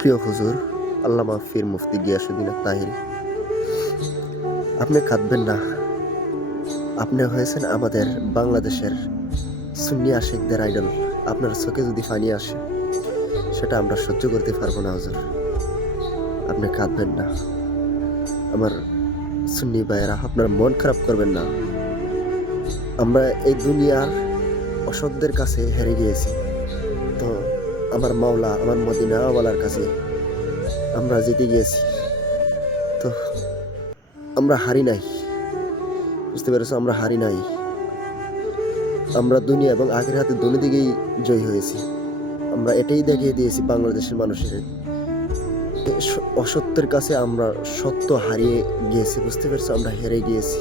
প্রিয় হুজুর আল্লামা পীর মুফতি গিয়াসউদ্দিন তাহিরি, আপনি কাঁদবেন না। আপনি হয়েছেন আমাদের বাংলাদেশের সুন্নি আশিকদের আইডল। আপনার চোখে যদি পানি আসে, সেটা আমরা সহ্য করতে পারবো না হুজুর। আপনি কাঁদবেন না। আমার সুন্নি ভাইয়েরা, আপনার মন খারাপ করবেন না। আমরা এই দুনিয়ার অসৎদের কাছে হেরে গিয়েছি, তো আমার মাওলা, আমার মদিনাওয়ালার কাছে আমরা জিতে গিয়েছি। তো আমরা হারি নাই, বুঝতে পেরেছো? আমরা হারি নাই। আমরা দুনিয়া এবং আখিরাতে দুই দিকেই জয়ী হয়েছি। আমরা এটাই দেখিয়ে দিয়েছি বাংলাদেশের মানুষের। অসত্যের কাছে আমরা সত্য হারিয়ে গিয়েছি, বুঝতে পেরেছো? আমরা হেরে গিয়েছি।